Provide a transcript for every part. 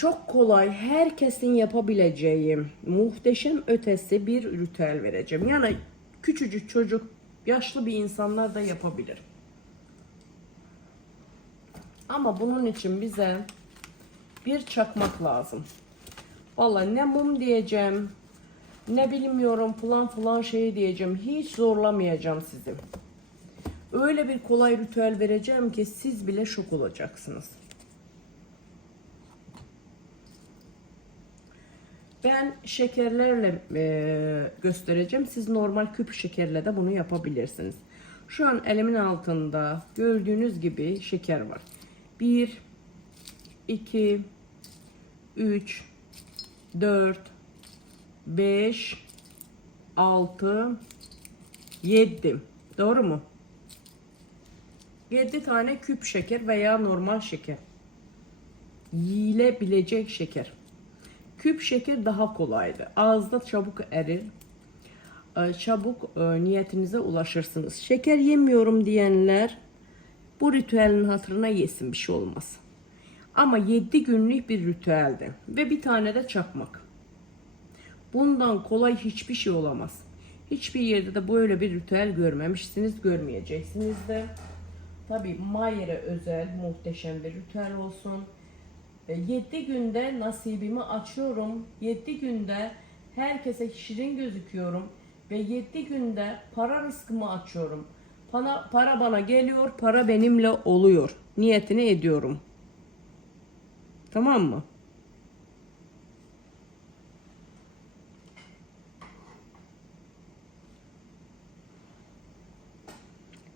Çok kolay, herkesin yapabileceği, muhteşem ötesi bir ritüel vereceğim. Yani küçücük çocuk, yaşlı bir insanlar da yapabilir. Ama bunun için bize bir çakmak lazım. Vallahi ne mum diyeceğim, ne bilmiyorum falan falan şey diyeceğim. Hiç zorlamayacağım sizi. Öyle bir kolay ritüel vereceğim ki siz bile şok olacaksınız. Ben şekerlerle e, göstereceğim. Siz normal küp şekerle de bunu yapabilirsiniz. Şu an elimin altında gördüğünüz gibi şeker var. 1 2 3 4 5 6 7 Doğru mu? 7 tane küp şeker veya normal şeker. Yiyilebilecek şeker. Küp şeker daha kolaydı. Ağızda çabuk erir. Ee, Çabuk e, niyetinize ulaşırsınız. Şeker yemiyorum diyenler bu ritüelin hatırına yesin bir şey olmaz. Ama 7 günlük bir ritüeldi. Ve bir tane de çakmak. Bundan kolay hiçbir şey olamaz. Hiçbir yerde de böyle bir ritüel görmemişsiniz, görmeyeceksiniz de. Tabi Mayer'e özel muhteşem bir ritüel olsun. 7 günde nasibimi açıyorum. 7 günde herkese şirin gözüküyorum. Ve 7 günde para rızkımı açıyorum. Para, para bana geliyor, para benimle oluyor. Niyetini ediyorum. Tamam mı?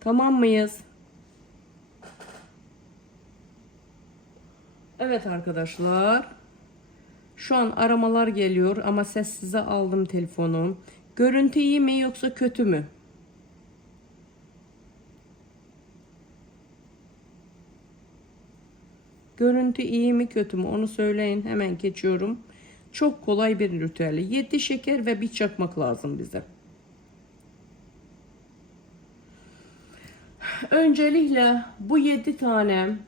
Tamam mıyız? Evet arkadaşlar. Şu an aramalar geliyor ama sessize aldım telefonu. Görüntü iyi mi yoksa kötü mü? Görüntü iyi mi kötü mü onu söyleyin hemen geçiyorum. Çok kolay bir ritüeli. 7 şeker ve bir çakmak lazım bize. Öncelikle bu 7 tane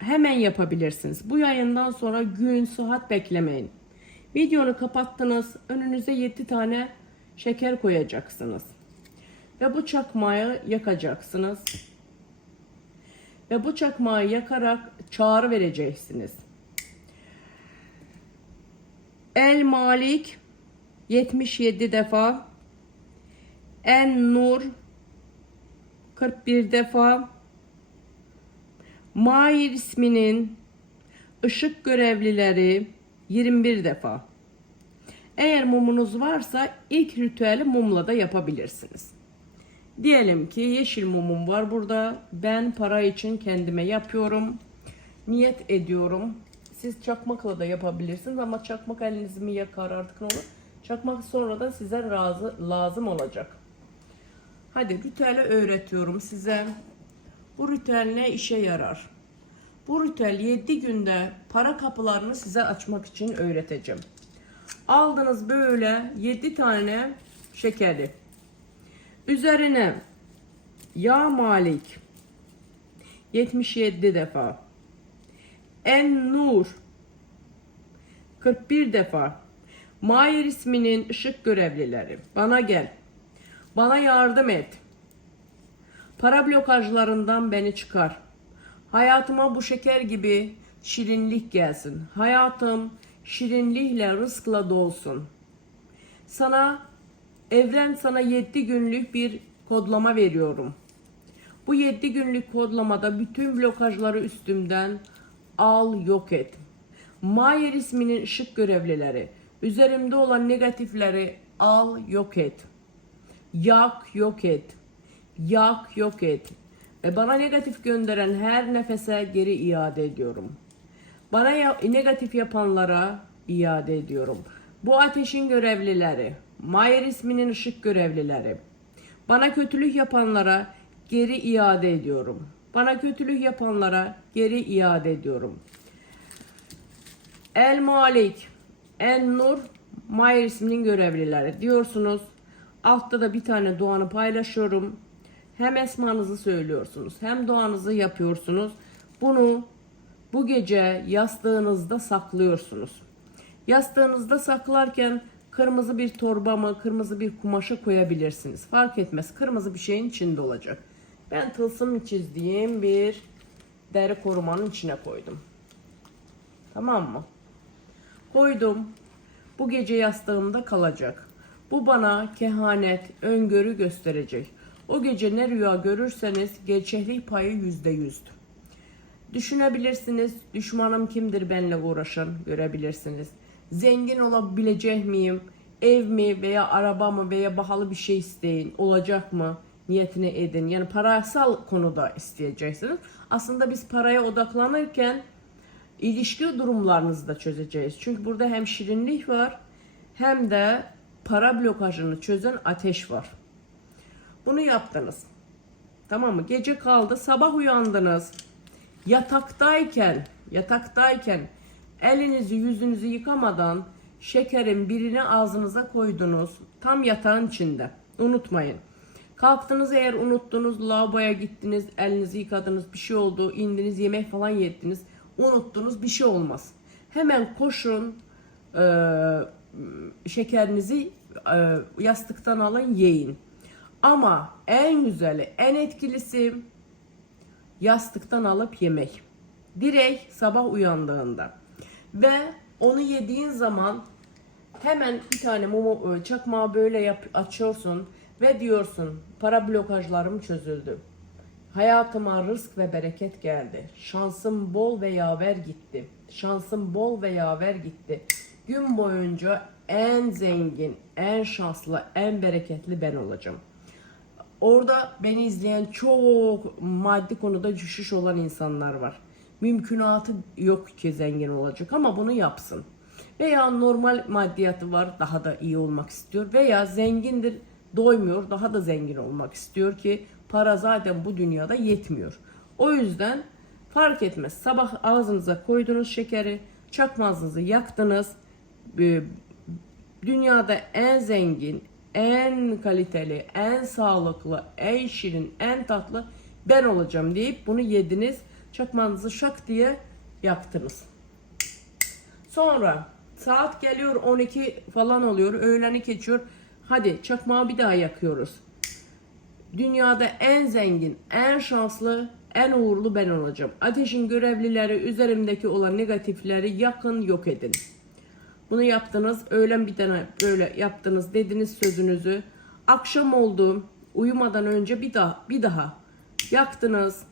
hemen yapabilirsiniz. Bu yayından sonra gün, saat beklemeyin. Videonu kapattınız. Önünüze 7 tane şeker koyacaksınız. Ve bu çakmağı yakacaksınız. Ve bu çakmağı yakarak çağrı vereceksiniz. El Malik 77 defa. En Nur 41 defa. Mahir isminin ışık görevlileri 21 defa. Eğer mumunuz varsa ilk ritüeli mumla da yapabilirsiniz. Diyelim ki yeşil mumum var burada. Ben para için kendime yapıyorum. Niyet ediyorum. Siz çakmakla da yapabilirsiniz ama çakmak elinizi mi yakar artık ne olur. Çakmak sonradan size razı, lazım olacak. Hadi ritüeli öğretiyorum size. Bu ritüel ne işe yarar? Bu ritüel 7 günde para kapılarını size açmak için öğreteceğim. Aldınız böyle 7 tane şekeri. Üzerine Ya Malik 77 defa. En Nur 41 defa. Mayer isminin ışık görevlileri. Bana gel. Bana yardım et. Para blokajlarından beni çıkar. Hayatıma bu şeker gibi şirinlik gelsin. Hayatım şirinlikle, rızkla dolsun. Sana evren sana 7 günlük bir kodlama veriyorum. Bu 7 günlük kodlamada bütün blokajları üstümden al yok et. Mayer isminin ışık görevlileri, üzerimde olan negatifleri al yok et. Yak yok et. Yak yok et. Ve bana negatif gönderen her nefese geri iade ediyorum. Bana ya- negatif yapanlara iade ediyorum. Bu ateşin görevlileri, Mayer isminin ışık görevlileri. Bana kötülük yapanlara geri iade ediyorum. Bana kötülük yapanlara geri iade ediyorum. El Malik, En Nur, Mayer isminin görevlileri diyorsunuz. Altta da bir tane duanı paylaşıyorum. Hem esmanızı söylüyorsunuz hem duanızı yapıyorsunuz. Bunu bu gece yastığınızda saklıyorsunuz. Yastığınızda saklarken kırmızı bir torba mı, kırmızı bir kumaşa koyabilirsiniz. Fark etmez. Kırmızı bir şeyin içinde olacak. Ben tılsım çizdiğim bir deri korumanın içine koydum. Tamam mı? Koydum. Bu gece yastığımda kalacak. Bu bana kehanet, öngörü gösterecek. O gece ne rüya görürseniz gerçeklik payı yüzde yüzdür. Düşünebilirsiniz, düşmanım kimdir benimle uğraşan görebilirsiniz. Zengin olabilecek miyim? Ev mi veya araba mı veya pahalı bir şey isteyin. Olacak mı? Niyetini edin. Yani parasal konuda isteyeceksiniz. Aslında biz paraya odaklanırken ilişki durumlarınızı da çözeceğiz. Çünkü burada hem şirinlik var hem de para blokajını çözen ateş var. Bunu yaptınız. Tamam mı? Gece kaldı. Sabah uyandınız. Yataktayken, yataktayken elinizi yüzünüzü yıkamadan şekerin birini ağzınıza koydunuz. Tam yatağın içinde. Unutmayın. Kalktınız eğer unuttunuz, lavaboya gittiniz, elinizi yıkadınız, bir şey oldu, indiniz, yemek falan yediniz, unuttunuz, bir şey olmaz. Hemen koşun, e, şekerinizi e, yastıktan alın, yiyin. Ama en güzeli, en etkilisi yastıktan alıp yemek. Direkt sabah uyandığında. Ve onu yediğin zaman hemen bir tane mumu e, çakmağı böyle yap, açıyorsun ve diyorsun para blokajlarım çözüldü. Hayatıma rızk ve bereket geldi. Şansım bol ve yaver gitti. Şansım bol ve yaver gitti. Gün boyunca en zengin, en şanslı, en bereketli ben olacağım. Orada beni izleyen çok maddi konuda düşüş olan insanlar var. Mümkünatı yok ki zengin olacak ama bunu yapsın. Veya normal maddiyatı var daha da iyi olmak istiyor. Veya zengindir doymuyor daha da zengin olmak istiyor ki para zaten bu dünyada yetmiyor. O yüzden fark etmez. Sabah ağzınıza koydunuz şekeri, çakmazınızı yaktınız. Ee, Dünyada en zengin, en kaliteli, en sağlıklı, en şirin, en tatlı ben olacağım deyip bunu yediniz. Çakmanızı şak diye yaktınız. Sonra saat geliyor 12 falan oluyor. Öğleni geçiyor. Hadi çakmağı bir daha yakıyoruz. Dünyada en zengin, en şanslı, en uğurlu ben olacağım. Ateşin görevlileri üzerimdeki olan negatifleri yakın yok edin. Bunu yaptınız. Öğlen bir tane böyle yaptınız. Dediniz sözünüzü. Akşam oldu. Uyumadan önce bir daha bir daha yaktınız.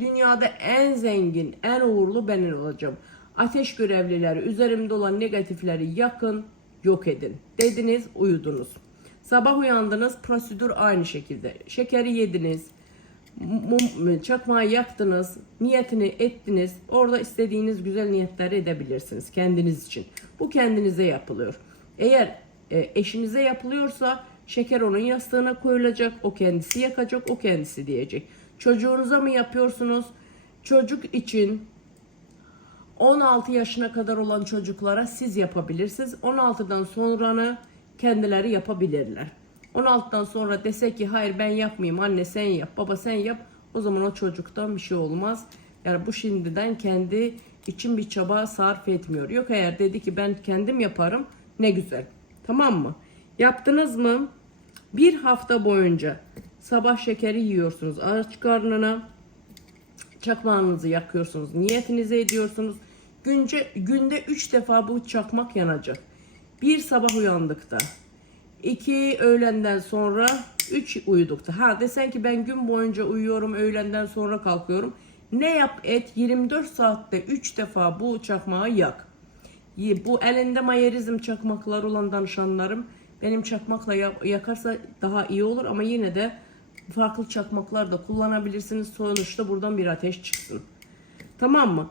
Dünyada en zengin, en uğurlu ben olacağım. Ateş görevlileri üzerimde olan negatifleri yakın, yok edin. Dediniz, uyudunuz. Sabah uyandınız, prosedür aynı şekilde. Şekeri yediniz, mum, çakmağı yaktınız, niyetini ettiniz. Orada istediğiniz güzel niyetleri edebilirsiniz kendiniz için. Bu kendinize yapılıyor. Eğer e, eşinize yapılıyorsa şeker onun yastığına koyulacak, o kendisi yakacak, o kendisi diyecek. Çocuğunuza mı yapıyorsunuz? Çocuk için 16 yaşına kadar olan çocuklara siz yapabilirsiniz. 16'dan sonranı kendileri yapabilirler. 16'dan sonra dese ki hayır ben yapmayayım anne sen yap baba sen yap o zaman o çocuktan bir şey olmaz. Yani bu şimdiden kendi için bir çaba sarf etmiyor. Yok eğer dedi ki ben kendim yaparım ne güzel. Tamam mı? Yaptınız mı? Bir hafta boyunca sabah şekeri yiyorsunuz aç karnına. Çakmağınızı yakıyorsunuz. Niyetinizi ediyorsunuz. Günce, günde 3 defa bu çakmak yanacak. Bir sabah uyandıkta. İki öğlenden sonra. Üç uyudukta. Ha desen ki ben gün boyunca uyuyorum. Öğlenden sonra kalkıyorum. Ne yap et 24 saatte 3 defa bu çakmağı yak. Bu elinde mayerizm çakmaklar olan danışanlarım benim çakmakla yakarsa daha iyi olur ama yine de farklı çakmaklar da kullanabilirsiniz. Sonuçta buradan bir ateş çıksın. Tamam mı?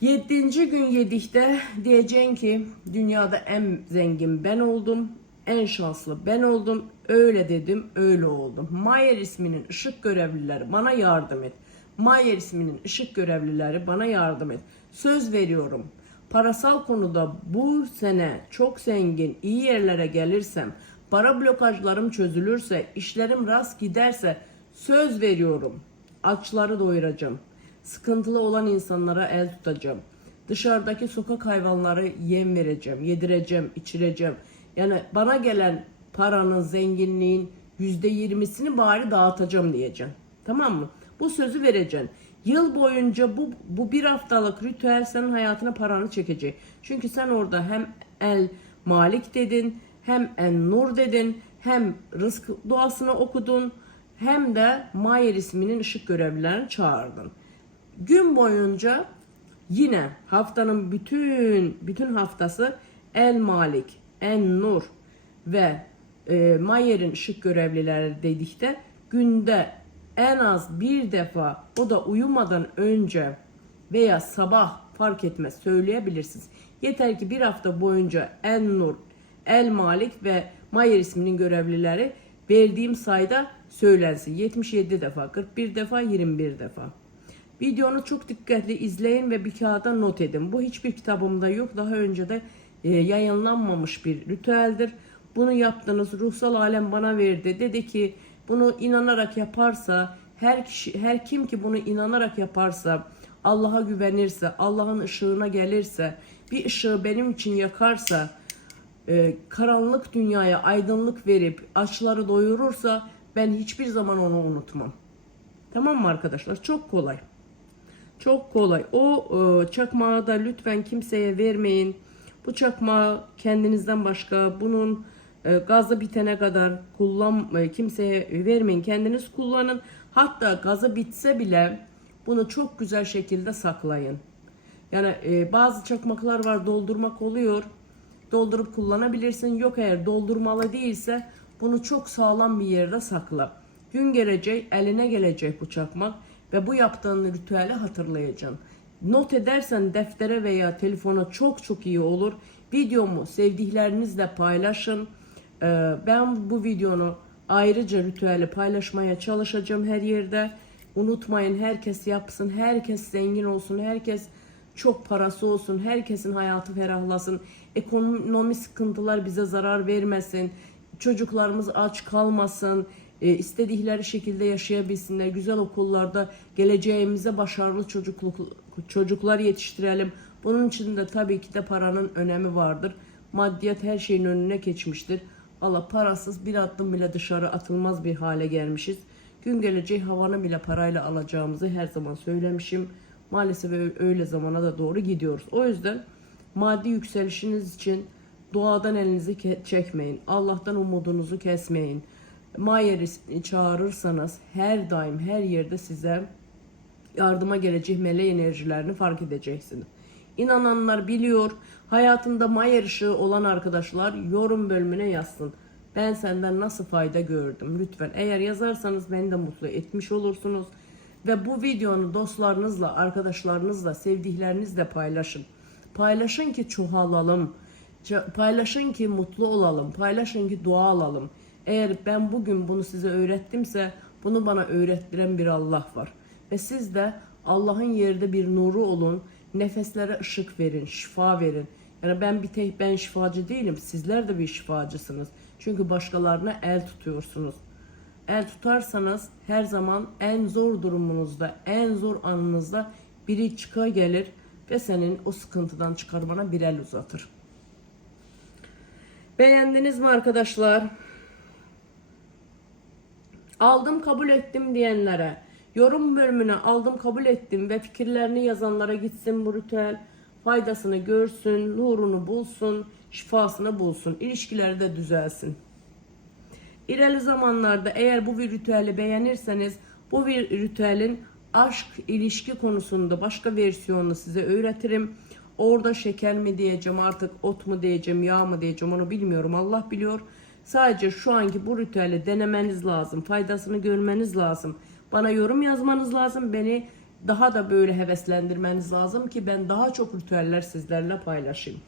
Yedinci gün yedikte diyeceksin ki dünyada en zengin ben oldum. En şanslı ben oldum. Öyle dedim, öyle oldum. Mayer isminin ışık görevlileri bana yardım et. Mayer isminin ışık görevlileri bana yardım et. Söz veriyorum. Parasal konuda bu sene çok zengin, iyi yerlere gelirsem, para blokajlarım çözülürse, işlerim rast giderse söz veriyorum. Açları doyuracağım. Sıkıntılı olan insanlara el tutacağım. Dışarıdaki sokak hayvanları yem vereceğim, yedireceğim, içireceğim. Yani bana gelen paranın, zenginliğin yüzde yirmisini bari dağıtacağım diyeceğim. Tamam mı? Bu sözü vereceksin. Yıl boyunca bu, bu bir haftalık ritüel senin hayatına paranı çekecek. Çünkü sen orada hem el malik dedin, hem en nur dedin, hem rızk duasını okudun, hem de Mayer isminin ışık görevlilerini çağırdın. Gün boyunca yine haftanın bütün bütün haftası El Malik, En Nur ve e, Mayer'in ışık görevlileri dedikte günde en az bir defa o da uyumadan önce veya sabah fark etmez söyleyebilirsiniz. Yeter ki bir hafta boyunca En Nur, El Malik ve Mayer isminin görevlileri verdiğim sayıda söylensin. 77 defa, 41 defa, 21 defa. Videonu çok dikkatli izleyin ve bir kağıda not edin. Bu hiçbir kitabımda yok. Daha önce de e, yayınlanmamış bir ritüeldir. Bunu yaptınız. Ruhsal alem bana verdi. Dedi ki bunu inanarak yaparsa her kişi her kim ki bunu inanarak yaparsa Allah'a güvenirse, Allah'ın ışığına gelirse, bir ışığı benim için yakarsa, e, karanlık dünyaya aydınlık verip açları doyurursa ben hiçbir zaman onu unutmam. Tamam mı arkadaşlar? Çok kolay. Çok kolay. O e, çakmağı da lütfen kimseye vermeyin. Bu çakmağı kendinizden başka bunun e, gazı bitene kadar kullan e, kimseye vermeyin. Kendiniz kullanın. Hatta gazı bitse bile bunu çok güzel şekilde saklayın. Yani e, bazı çakmaklar var doldurmak oluyor. Doldurup kullanabilirsin. Yok eğer doldurmalı değilse bunu çok sağlam bir yerde sakla. Gün gelecek eline gelecek bu çakmak ve bu yaptığın ritüeli hatırlayacaksın. Not edersen deftere veya telefona çok çok iyi olur. Videomu sevdiklerinizle paylaşın. Ee, Ben bu videonu ayrıca ritüeli paylaşmaya çalışacağım her yerde. Unutmayın herkes yapsın, herkes zengin olsun, herkes çok parası olsun, herkesin hayatı ferahlasın. Ekonomi sıkıntılar bize zarar vermesin. Çocuklarımız aç kalmasın. E, istedikleri şekilde yaşayabilsinler. Güzel okullarda geleceğimize başarılı çocukluk, çocuklar yetiştirelim. Bunun için de tabii ki de paranın önemi vardır. Maddiyat her şeyin önüne geçmiştir. Valla parasız bir adım bile dışarı atılmaz bir hale gelmişiz. Gün gelecek havanı bile parayla alacağımızı her zaman söylemişim. Maalesef öyle zamana da doğru gidiyoruz. O yüzden maddi yükselişiniz için duadan elinizi çekmeyin. Allah'tan umudunuzu kesmeyin. Mayer'i çağırırsanız her daim her yerde size yardıma gelecek meleği enerjilerini fark edeceksiniz. İnananlar biliyor. Hayatında Mayer ışığı olan arkadaşlar yorum bölümüne yazsın. Ben senden nasıl fayda gördüm lütfen. Eğer yazarsanız beni de mutlu etmiş olursunuz. Ve bu videonu dostlarınızla, arkadaşlarınızla, sevdiklerinizle paylaşın. Paylaşın ki çoğalalım. Paylaşın ki mutlu olalım. Paylaşın ki dua alalım. Eğer ben bugün bunu size öğrettimse bunu bana öğrettiren bir Allah var. Ve siz de Allah'ın yerde bir nuru olun. Nefeslere ışık verin, şifa verin. Yani ben bir tek ben şifacı değilim. Sizler de bir şifacısınız. Çünkü başkalarına el tutuyorsunuz. El tutarsanız her zaman en zor durumunuzda, en zor anınızda biri çıka gelir ve senin o sıkıntıdan çıkarmana bir el uzatır. Beğendiniz mi arkadaşlar? Aldım kabul ettim diyenlere, yorum bölümüne aldım kabul ettim ve fikirlerini yazanlara gitsin bu faydasını görsün, nurunu bulsun, şifasını bulsun, ilişkileri de düzelsin. İleri zamanlarda eğer bu bir ritüeli beğenirseniz bu bir ritüelin aşk ilişki konusunda başka versiyonunu size öğretirim. Orada şeker mi diyeceğim artık ot mu diyeceğim yağ mı diyeceğim onu bilmiyorum Allah biliyor. Sadece şu anki bu ritüeli denemeniz lazım. Faydasını görmeniz lazım. Bana yorum yazmanız lazım. Beni daha da böyle heveslendirmeniz lazım ki ben daha çok ritüeller sizlerle paylaşayım.